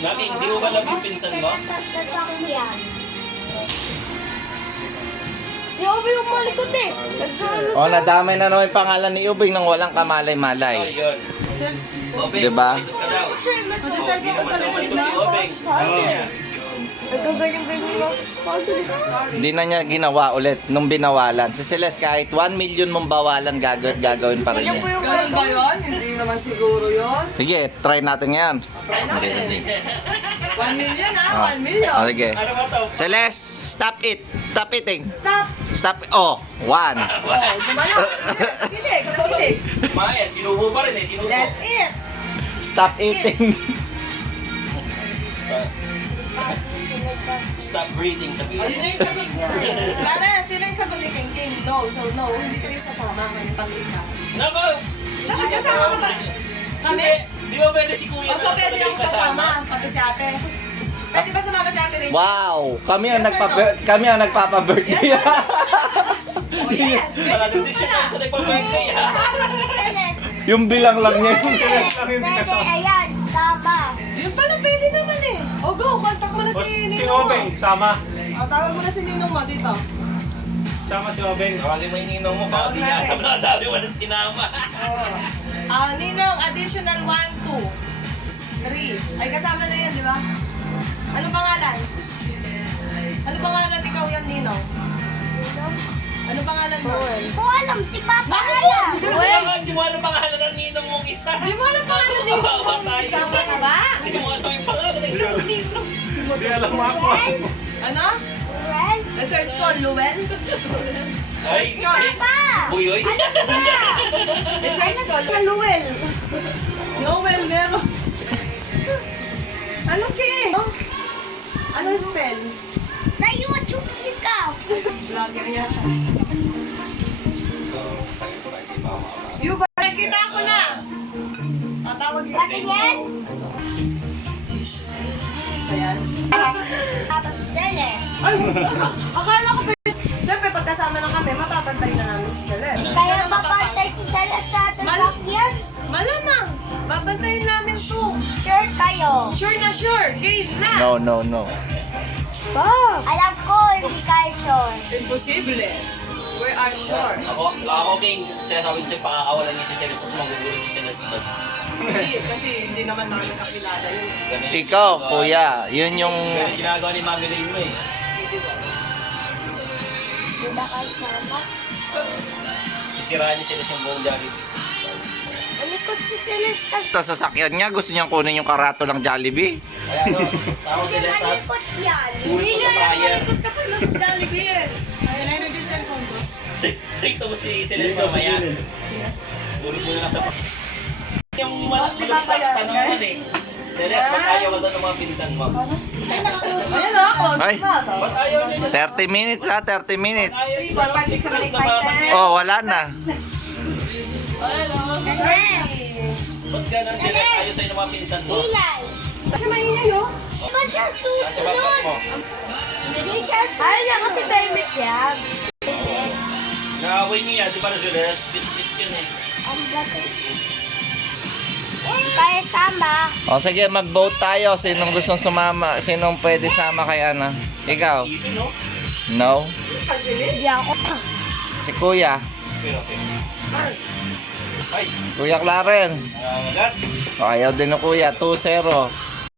Naki, hindi mo ba alam yung pinsan mo? Si Obi yung malikot eh. O, nadamay na naman yung pangalan ni Ubing nang walang Oh, kamalay-malay. yun. Obeng, Diba? ikot ka daw. Hindi naman daw malikot si Obeng. Nagkaganyan-ganyan lang. Hindi na niya ginawa ulit nung binawalan. Si Celeste, kahit 1 million mong bawalan, gagawin pa rin niya. Ganun ba yun? Hindi naman siguro yun. Sige, try natin yan. 1 million Oh. 1 million. O, sige. Ano ba to? Celeste, stop it. Stop eating. Stop! Stop. Oh, 1. Oh, gumana. Kilig. Kumain, sinubo pa rin eh, sinubo. That's it! Stop eating. Stop breathing sa Oh, piling. yun na yung sagot niya. Karen, sino yung sagot ni King King? No, so no, hindi kayo sasama ng pamilya. Nako! Dapat kasama ka ba? Kami? Di ba pwede si Kuya O, so pwede ako sasama, pati si ate. Pwede ba sumama si ate Rachel? Wow, kami ang Yes or nagpapa-birthday. Oh, yes! Wala, decision na siya nagpa-birthday ha. Yung bilang lang niya. Ayan, sama. Yun pala, pwede naman eh. O go, contact mo na si Si Ninong mo. Obeng, sama. O, tawag mo na si Ninong mo dito. Sama si Obeng. Tawagin mo yung ninong mo, baka di niya alam na dami mo nang sinama. Ninong, additional 1, 2, 3. Ay, kasama na yan, di ba? Ano pangalan? Ano pangalan ikaw yan, Ninong? Ano pangalan mo? Ko alam, si Papa alam. Baka hindi mo alam pangalan ng ninong mong isa. Di mo alam pangalan ni Kawawa tayo. Isama ka ba? Hindi mo alam yung pangalan ng isang ninong. Hindi alam ako. Ano? Well, Na-search ko, Luel? Ay, Search ko. Pa! Buyoy? Ano ba? Na-search ko, Luel. Noel, meron. Ano ke? Ano spell? Sa YouTube ikaw. Vlogger yata. Yung ba? Nakita ko na. Tatawag yun. Patingin. Ayan. Tapos Celes. Ay! Akala ko pa. Siyempre, pagkasama na kami, mapapantay na namin si Celeste. Kaya Ano mapantay si Celes sa Mal- sasakyan. Malamang! Babantayin namin to. Sure kayo. Sure na sure. Game na. No. Alam ko, hindi kayo sure. Imposible. We are sure. Ako King, sinasabi ko sa'yo, pakakawalan niya si Celeste, tapos magugulo si Celeste doon. Hindi, kasi hindi naman namin kakilala yun. Ganun. Ikaw, kuya, yun yung... Ganun ginagawa ni Mami Lane mo eh. Di ba kayo sama? Sisiraan niya Celeste yung buong Jollibee. Alikot si Celes kasi. Sa sasakyan niya, gusto niyang kunin yung karato ng Jollibee. Kaya ano, sama ko Hindi Celeste, tapos malikot yan. turo ko sa fryer. ka pa ng Jollibee eh. Ay, na yung cellphone ko. Rito mo si Celeste mamaya. Ulit mo na lang sa yung Di ba pa yan? tanongan eh. Celeste, ba't ayaw mo doon ng mga pinsan mo? Ayan na ako. Ay. Ba't ayaw niya? 30 minutes ha, 30 minutes. Ayaw Four, five, six, seven, eight, nine, ten. Oh, wala na. Hello. Celes. Ba't gano'n Celeste? Ayaw sa'yo ng mga pinsan mo? Ingay. Siya maingay oh. Di ba siya Nasa backpack susunod? mo. Hindi siya susunod. Ay, niya kasi tahimik yan. Nakaway niya, di ba na Celeste? Bit-bit yun eh. Ang blato. Kaya sama. O sige, mag-vote tayo. Sinong gustong sumama? Sinong pwede sama kay Ana? Ikaw? Even no? No? Hindi ako. Si Kuya? Okay. Ay, Kuya Claren? nangangagat. O, ayaw din ng Kuya. 2-0.